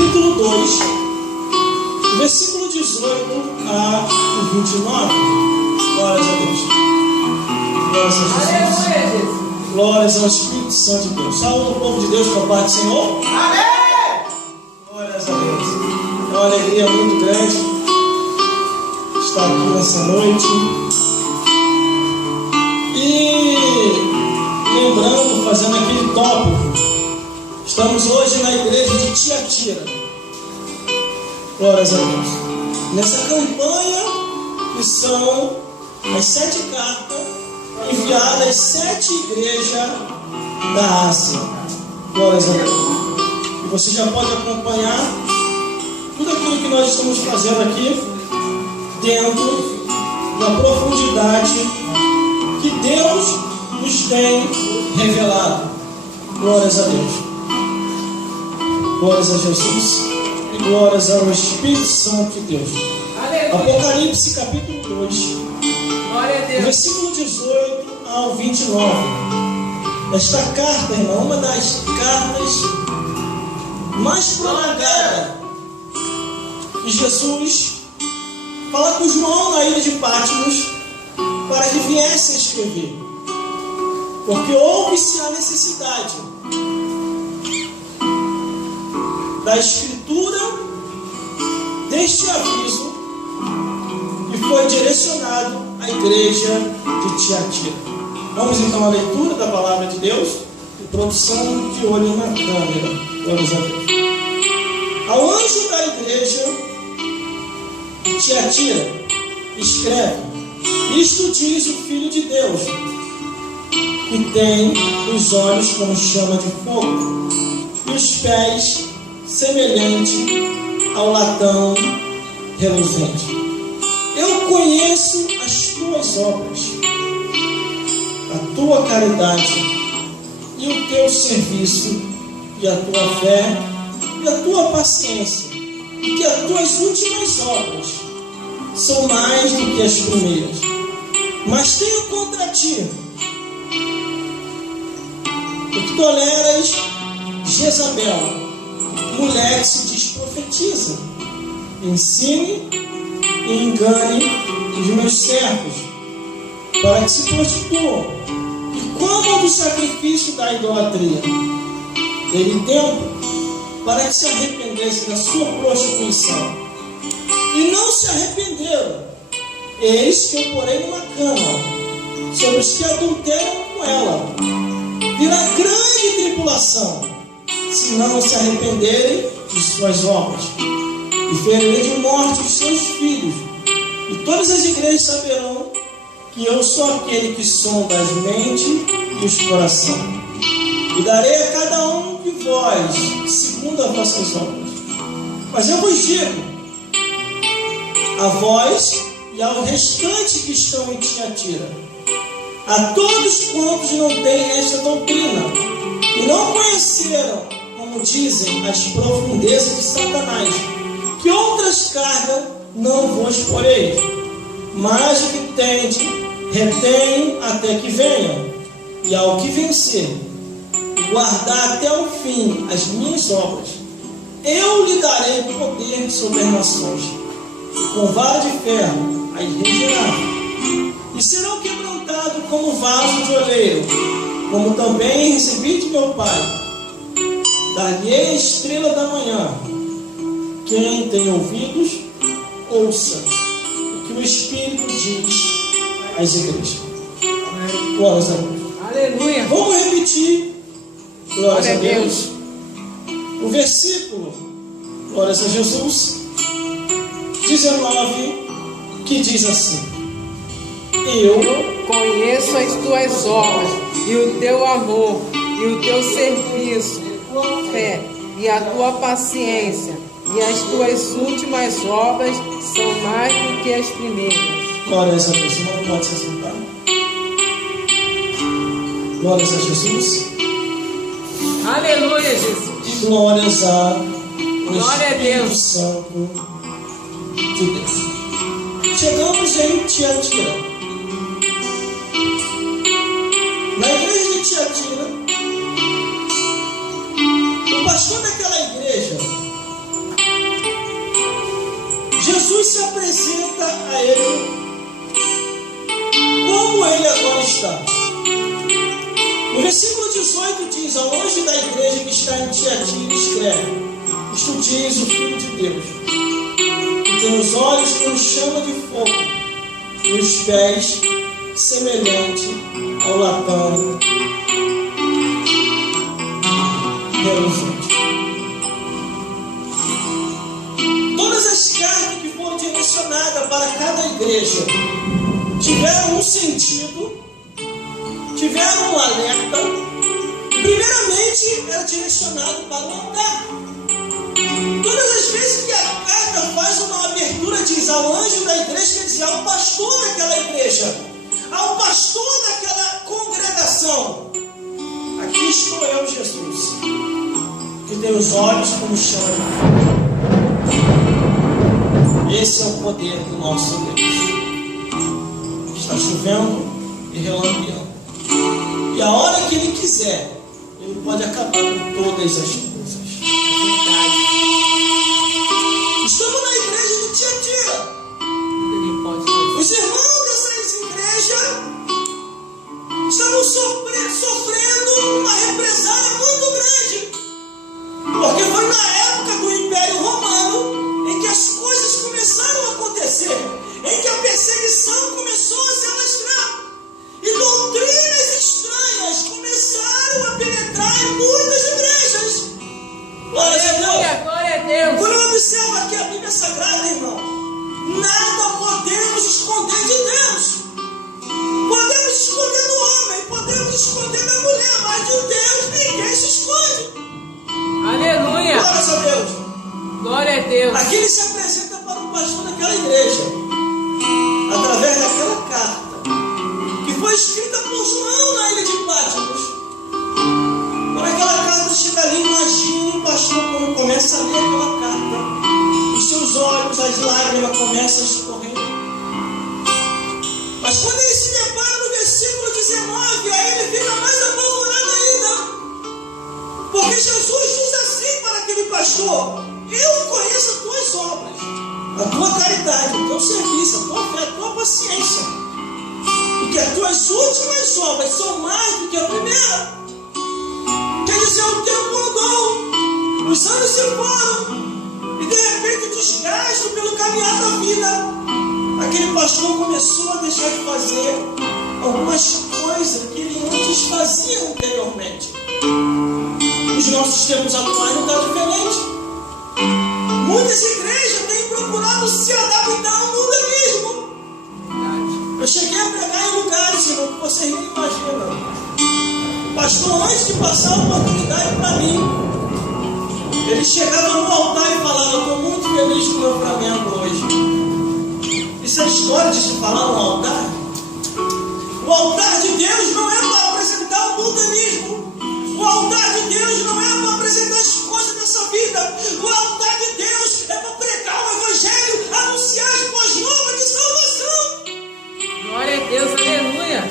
capítulo 2, versículo 18 a 29. Glórias a Deus. Glórias a Jesus. Glórias ao Espírito Santo de Deus. Salve o povo de Deus com a paz do Senhor. Amém! Glórias a Deus. É uma alegria muito grande estar aqui nessa noite. E lembrando, fazendo aquele tópico, estamos hoje na igreja de Tiatira. Glórias a Deus. Nessa campanha que são as 7 cartas enviadas às 7 igrejas da Ásia. Glórias a Deus. E você já pode acompanhar tudo aquilo que nós estamos fazendo aqui dentro da profundidade que Deus nos tem revelado. Glórias a Deus. Glórias a Jesus. E glórias ao Espírito Santo de Deus. Aleluia. Apocalipse capítulo 2. Glória a Deus. Versículo 18 ao 29. Esta carta, irmão, uma das cartas mais prolongadas que Jesus fala com João na ilha de Patmos para que viesse a escrever. Porque houve-se a necessidade da escritura deste aviso que foi direcionado à igreja de Tiatira. Vamos então à leitura da palavra de Deus e produção de olho na câmera. Vamos a Deus. Ao anjo da igreja de Tiatira, escreve: isto diz o Filho de Deus, que tem os olhos como chama de fogo e os pés semelhante ao latão reluzente. Eu conheço as tuas obras, a tua caridade e o teu serviço e a tua fé e a tua paciência, e que as tuas últimas obras são mais do que as primeiras. Mas tenho contra ti que toleras Jezabel, mulher que se diz profetiza, ensine e engane os meus servos, para que se prostituam e comam do sacrifício da idolatria. Dê-lhe tempo para que se arrependesse da sua prostituição. E não se arrependeram. Eis que eu porei numa cama sobre os que adulteram com ela. Virá grande tribulação, se não se arrependerem de suas obras. E ferirei de morte os seus filhos. E todas as igrejas saberão que eu sou aquele que sonda as mentes e os corações. E darei a cada um de vós segundo as vossas obras. Mas eu vos digo, a vós e ao restante que estão em Tiatira, a todos quantos não têm esta doutrina e não conheceram, como dizem, as profundezas de Satanás, que outras cargas não vos porei, mas o que tende, retenho até que venham, e ao que vencer, e guardar até o fim as minhas obras, eu lhe darei poder sobre as nações, e com vara de ferro as regerá, e serão quebrantados como vaso de oleiro, como também recebi de meu Pai. Dar-lhe-ei a estrela da manhã. Quem tem ouvidos, ouça o que o Espírito diz às igrejas. Glórias a Deus. Aleluia. Vamos repetir. Glórias a Deus. O versículo, glórias a Jesus, 19, que diz assim: eu conheço as tuas obras, e o teu amor, e o teu serviço, fé, e a tua paciência, e as tuas últimas obras são mais do que as primeiras. Glórias a Deus. Não pode se assentar. Glórias a Jesus. Aleluia, Jesus. E glórias a Glória a Deus. Santo de Deus. Chegamos em Tiatira. Na igreja de Tiatira, o pastor daquela igreja se apresenta a ele como ele agora está. No versículo 18 diz: ao anjo da igreja que está em Tiatira escreve: isto diz o Filho de Deus, que tem os olhos como chama de fogo e os pés semelhante ao latão reluzente. Todas as cartas que foram direcionadas para cada igreja tiveram um sentido, tiveram um alerta. Primeiramente, era direcionado para o altar. Todas as vezes que a carta faz uma abertura, diz ao anjo da igreja, quer dizer, ao pastor daquela igreja, ao pastor daquela congregação: aqui estou eu, Jesus, que tem os olhos como chama de fogo. Esse é o poder do nosso Deus. Está chovendo e relampeando, e a hora que Ele quiser, Ele pode acabar com todas as coisas. Estamos na igreja de Tiatira. Os irmãos dessa igreja estavam sofrendo uma represália muito grande, porque foi na época do Império Romano em que as coisas começaram a acontecer, em que a perseguição começou a se alastrar, e doutrinas estranhas começaram a penetrar em muitas igrejas. Glória a Deus. Glória a Deus. Quando eu observo aqui a Bíblia Sagrada, irmão, nada podemos esconder de Deus. Podemos esconder do homem, podemos esconder da mulher, mas de Deus ninguém se esconde. Aleluia. Glória a Deus. Glória a Deus. Aqui ele se apresenta para o pastor daquela igreja, através daquela carta, que foi escrita por João na ilha de Patmos. Quando aquela carta chega ali, imagine o pastor quando começa a ler aquela carta, os seus olhos, as lágrimas começam a escorrer. Mas quando ele se depara no versículo 19, aí ele fica mais apavorado ainda, porque Jesus diz assim para aquele pastor: eu conheço as tuas obras, a tua caridade, o teu serviço, a tua fé, a tua paciência, e que as tuas últimas obras são mais do que a primeira. Quer dizer, o tempo mudou, os anos se foram, e de repente o desgaste pelo caminhar da vida, aquele pastor começou a deixar de fazer algumas coisas que ele antes fazia anteriormente. Os nossos tempos atuais não estão diferentes. Muitas igrejas têm procurado se adaptar ao mundanismo. Eu cheguei a pregar em lugares, irmão, que vocês nem imaginam. O pastor, antes de passar a oportunidade para mim, ele chegava no altar e falava: estou muito feliz com o meu Flamengo hoje. Isso é história de se falar no altar? O altar de Deus não é para apresentar o mundanismo. O altar de Deus não é para apresentar as coisas dessa vida. O altar de Deus é para pregar o Evangelho, anunciar as boas novas de salvação. Glória a Deus, aleluia.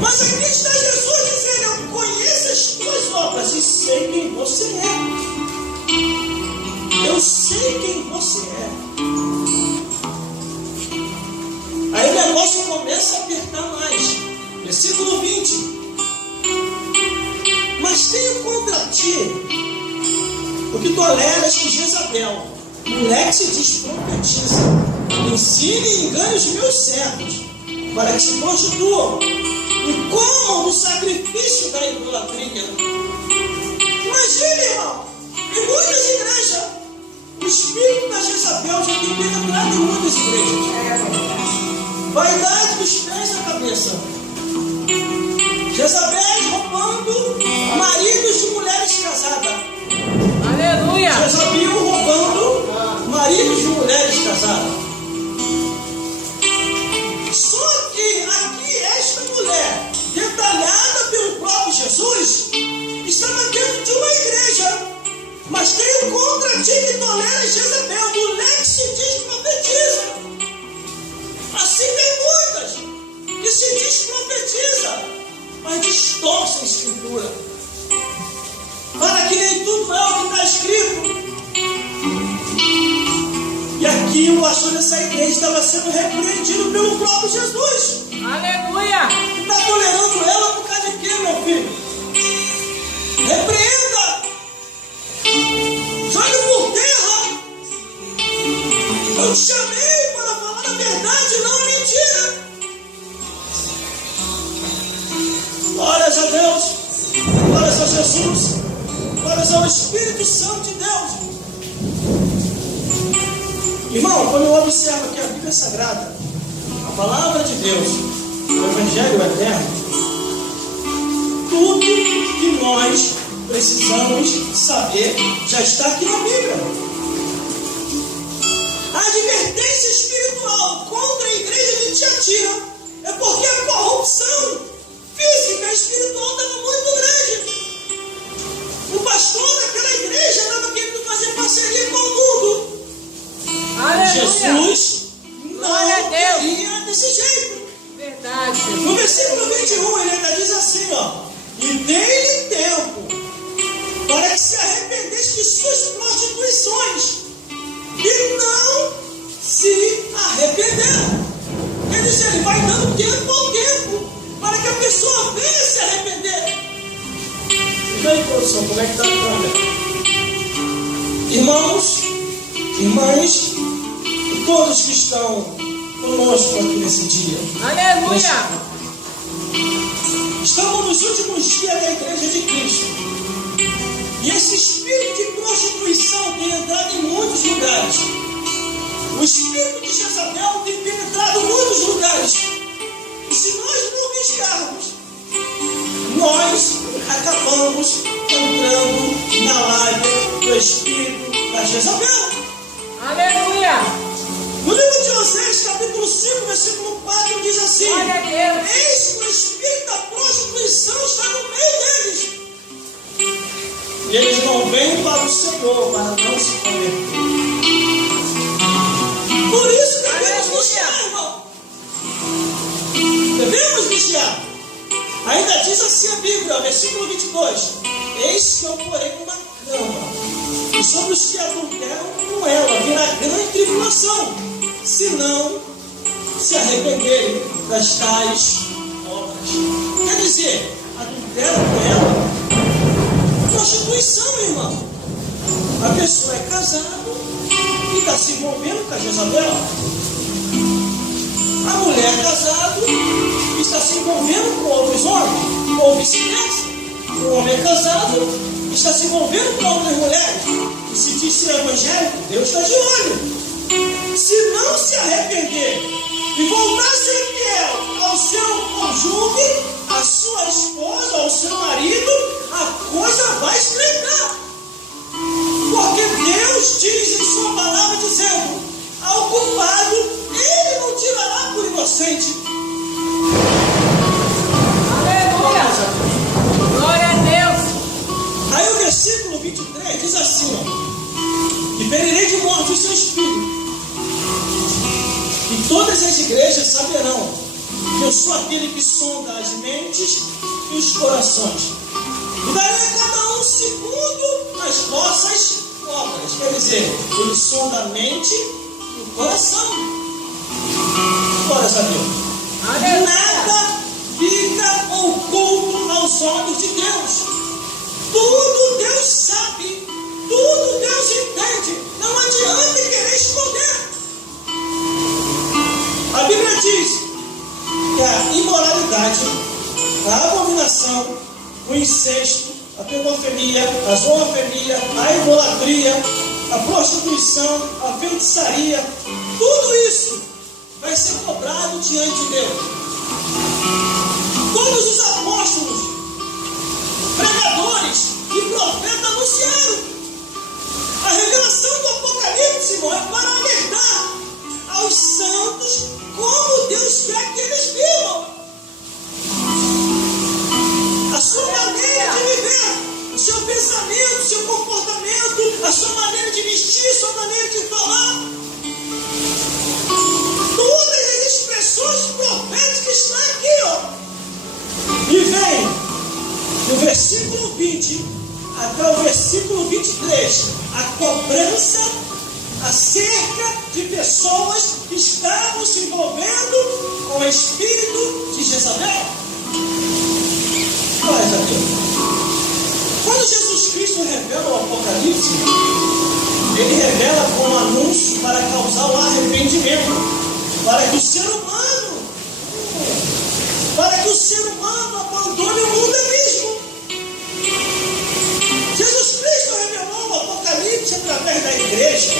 Mas aqui está Jesus dizendo: eu conheço as tuas obras e sei quem você é. Eu sei quem você é. Aí o negócio começa a apertar mais. Versículo 20. Mas tenho contra ti o que toleras que Jezabel, mulher que se diz profetiza, ensine e engane os meus servos, para que se prostituam e comam do sacrifício da idolatria. Imagine, irmão, em muitas igrejas, o espírito da Jezabel já tem penetrado em muitas igrejas. Vaidade dos pés da cabeça. Jezabel roubando maridos de mulheres casadas. Aleluia. Jezabel roubando maridos de mulheres casadas. Só que aqui esta mulher, detalhada pelo próprio Jesus, estava dentro de uma igreja. Mas tenho contra ti que tolera Jezabel, mulher que se diz profetiza. Assim tem muitas que se diz profetiza, mas distorce a escritura, para que nem tudo é o que está escrito. E aqui que o pastor dessa igreja estava sendo repreendido pelo próprio Jesus. Aleluia! Está tolerando ela por causa de quê, meu filho? Repreenda! Jogue por terra! Eu te chamei para falar a verdade, não a mentira. Glórias a Deus, glórias a Jesus, glórias ao Espírito Santo de Deus. Irmão, quando eu observo aqui a Bíblia Sagrada, a palavra de Deus, o Evangelho Eterno, tudo que nós precisamos saber já está aqui na Bíblia. A advertência espiritual contra a igreja de Tiatira é porque a corrupção física e espiritual estava muito grande. O pastor daquela igreja estava querendo fazer parceria com o mundo. Aleluia! Jesus não queria desse jeito. Verdade. No versículo 21 ele ainda diz assim, ó: e dei-lhe tempo para que se arrependesse de suas prostituições, e não se arrependeram. Quer dizer, ele vai dando tempo ao tempo para que a pessoa venha se arrepender. E aí, produção, como é que está a câmera? Irmãos, irmãs, e todos que estão conosco aqui nesse dia. Aleluia! Estamos nos últimos dias da igreja de Cristo. E esse espírito de prostituição tem entrado em muitos lugares. O espírito de Jezabel tem penetrado em muitos lugares. E se nós não vigiarmos, nós acabamos entrando na lábia do espírito da Jezabel. Aleluia! No livro de Oséias, capítulo 5, versículo 4, diz assim: Glória a Deus. eis que o espírito da prostituição está no meio deles. E eles não vêm para o Senhor para não se converter. Por isso devemos vigiar, irmão. Devemos vigiar. Ainda diz assim a Bíblia, versículo 22: eis que eu porei uma cama, e sobre os que adulteram com ela virá grande tribulação, se não se arrependerem das tais obras. Quer dizer, adulteram com ela, prostituição, irmão. A pessoa é casada e está se envolvendo com a Jezabel. A mulher é casada e está se envolvendo com outros homens, ou vice-versa. O homem é casado e está se envolvendo com outras mulheres. E se diz ser evangélico, Deus está de olho. Se não se arrepender e voltar a ser fiel ao seu cônjuge, à sua esposa, ao seu marido, a coisa vai estreitar. Porque Deus diz em sua palavra dizendo: ao culpado ele não tirará por inocente. Aleluia! Glória a Deus! Aí o versículo 23 diz assim, ó: e ferirei de morte o seu espírito, e todas as igrejas saberão que eu sou aquele que sonda as mentes e os corações, e darei a cada um segundo as vossas obras. Quer dizer, ele sonda a mente e o coração. Glórias a Deus. Nada fica oculto aos olhos de Deus. Tudo Deus sabe, tudo Deus entende. Não adianta querer esconder. A Bíblia diz que a imoralidade, a abominação, o incesto, a pedofilia, a zoofilia, a idolatria, a prostituição, a feitiçaria, tudo isso vai ser cobrado diante de Deus. Todos os apóstolos, pregadores e profetas anunciaram. A revelação do Apocalipse, irmão, é para alertar aos santos como Deus quer que eles vivam. A sua maneira de viver, o seu pensamento, o seu comportamento, a sua maneira de vestir, a sua maneira de falar. Todas as expressões proféticas estão aqui, ó. E vem do versículo 20 até o versículo 23, a cobrança acerca de pessoas que estavam se envolvendo com o espírito de Jezabel. Glória a Deus. Quando Jesus Cristo revela o Apocalipse, ele revela com um anúncio para causar o arrependimento, para que o ser humano abandone o mundo mesmo. Jesus Cristo revelou o Apocalipse através da igreja,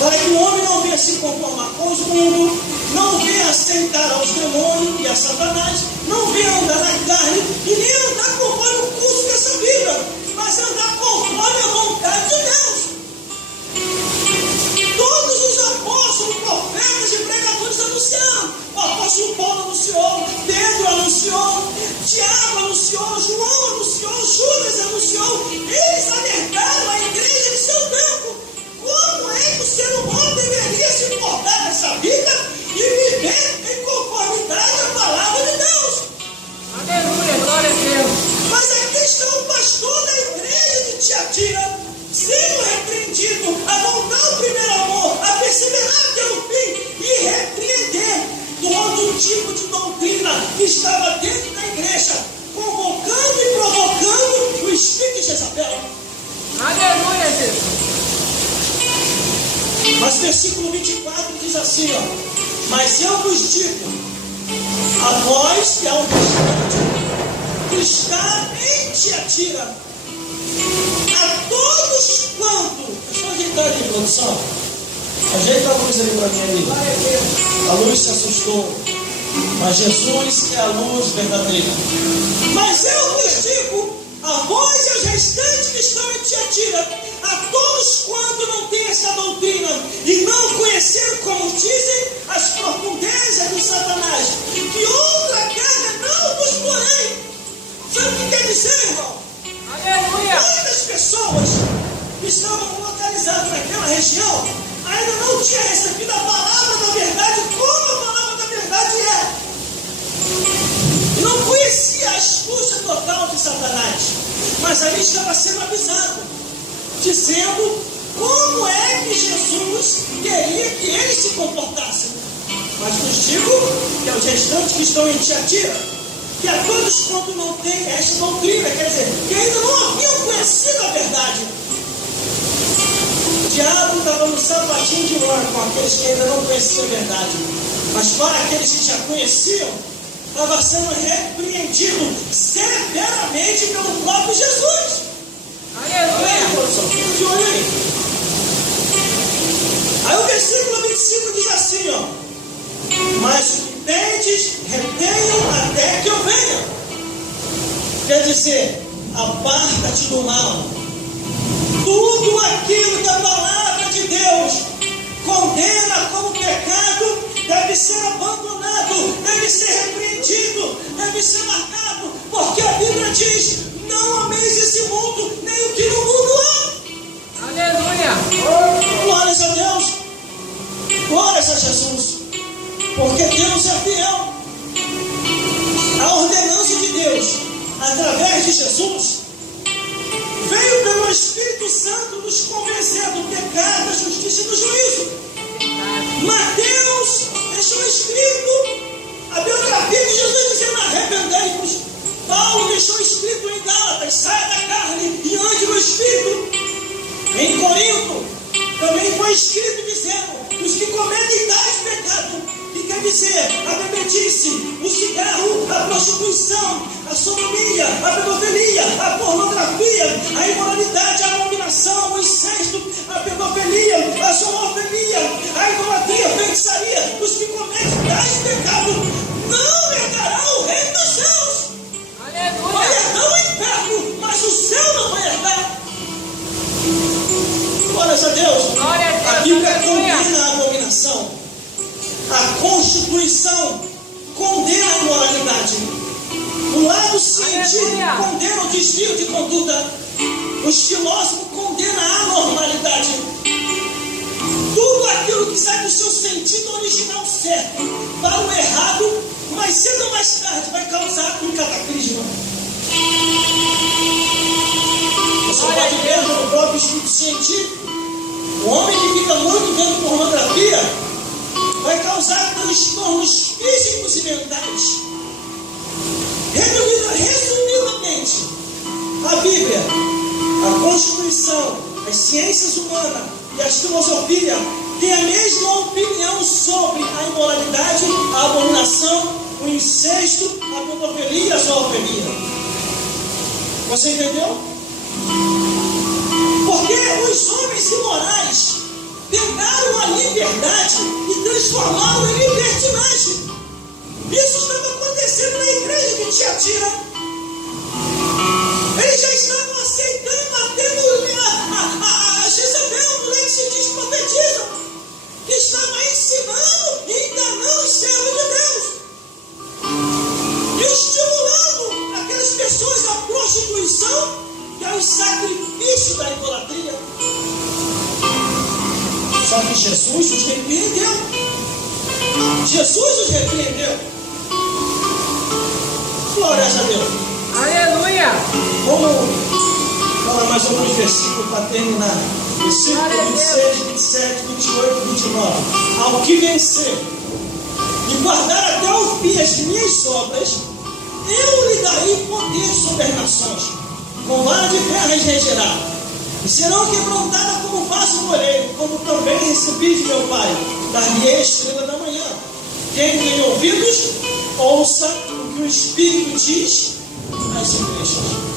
para que o homem não venha se conformar com os mundos, não venha aceitar aos demônios e a Satanás, não venha andar na carne e nem andar conforme o curso dessa vida, mas andar conforme a vontade de Deus. Todos os apóstolos, profetas e pregadores anunciaram. O apóstolo Paulo anunciou, Pedro anunciou, Tiago anunciou, João anunciou, Judas anunciou. Eles alertaram a igreja de seu tempo. Como é que o ser humano deveria se importar nessa vida e viver em conformidade à palavra de Deus? Aleluia, glória a Deus. Mas aqui está o pastor da igreja de Tiatira, sendo repreendido a voltar ao primeiro amor, a perseverar até o fim e repreender todo tipo de doutrina que estava dentro da igreja, convocando e provocando o espírito de Jezabel. Aleluia, Jesus. Mas versículo 24 diz assim, mas eu vos digo, a vós que é um cristão, que está em Tiatira, a todos quanto, deixa eu ajeitar ali, produção, ajeita a luz ali para mim ali, a luz se assustou, mas Jesus é a luz verdadeira. Mas eu vos digo, a vós e aos restantes que estão em Tiatira, a todos quanto não têm essa doutrina e não conheceram, como dizem, as profundezas do Satanás, que outra carga não vos porém. Sabe o que quer dizer, irmão? Aleluia. Muitas pessoas que estavam localizadas naquela região ainda não tinham recebido a palavra da verdade, como a palavra da verdade é. Não conhecia a astúcia total de Satanás, mas ali estava sendo avisado, dizendo como é que Jesus queria que eles se comportassem. Mas vos digo que aos restantes que estão em Tiatira, que a todos quanto não têm esta doutrina, quer dizer, que ainda não haviam conhecido a verdade. O diabo estava no sapatinho de ouro com aqueles que ainda não conheciam a verdade. Mas para aqueles que já conheciam, estava sendo repreendido severamente pelo próprio Jesus. Aleluia. De olho aí. Aí o versículo 25 diz assim, mas o que tendes, retenham até que eu venha. Quer dizer, aparta-te do mal. Tudo aquilo que a palavra de Deus condena como pecado deve ser abandonado, deve ser repreendido, deve ser marcado, porque a Bíblia diz: não ameis esse mundo, nem o que no mundo há. Aleluia. Glórias a Deus, glórias a Jesus, porque Deus é fiel. A ordenança de Deus, através de Jesus, veio pelo Espírito Santo nos convencer do pecado, da justiça e do juízo. Mateus deixou escrito a biografia de Jesus dizendo: arrependei-vos. Paulo deixou escrito em Gálatas: saia da carne e ande no Espírito. Em Corinto também foi escrito dizendo: os que cometem tais pecados, que quer dizer a bebedice, o cigarro, a prostituição, a sodomia, a pedofilia, a pornografia, a imoralidade, a abominação, o incesto, a pedofilia, a zoofilia, a idolatria, a feitiçaria, os que cometem tais pecados não herdarão o reino dos céus. Aleluia. Vai herdar o inferno, mas o céu não vai herdar. Glórias a Deus. Glória a Deus. A Bíblia Aleluia. condena a abominação. A Constituição condena a imoralidade. O lado científico Aleluia. condena o desvio de conduta. Os filósofos condenam a anormalidade. Tudo aquilo que sai do seu sentido original certo para o errado, mais cedo ou mais tarde vai causar um cataclisma. Você pode ver no próprio estudo científico, o homem causar transtornos físicos e mentais. Resumidamente, a Bíblia, a Constituição, as ciências humanas e a filosofia têm a mesma opinião sobre a imoralidade, a abominação, o incesto, a pedofilia e a zoofilia. Você entendeu? Porque os homens imorais pegaram a liberdade e transformaram em libertinagem. Isso estava acontecendo na igreja de Tiatira. Eles já estavam aceitando até a Jezabel, a mulher que se diz profetiza, que estava ensinando e enganando os servos de Deus e estimulando aquelas pessoas à prostituição, que é o sacrifício da idolatria. Só que Jesus os repreendeu. Jesus os repreendeu. Glórias a Deus. Aleluia. Vamos falar mais alguns versículos para terminar. Versículo 26, 27, 28, 29. Ao que vencer e guardar até o fim as minhas obras, eu lhe darei poder sobre as nações. Com vara de ferro as regerá, e serão quebrantadas como vaso moleiro, como também recebi de meu Pai. Dar-lhe a estrela da manhã. Quem tem ouvidos, ouça o que o Espírito diz às igrejas.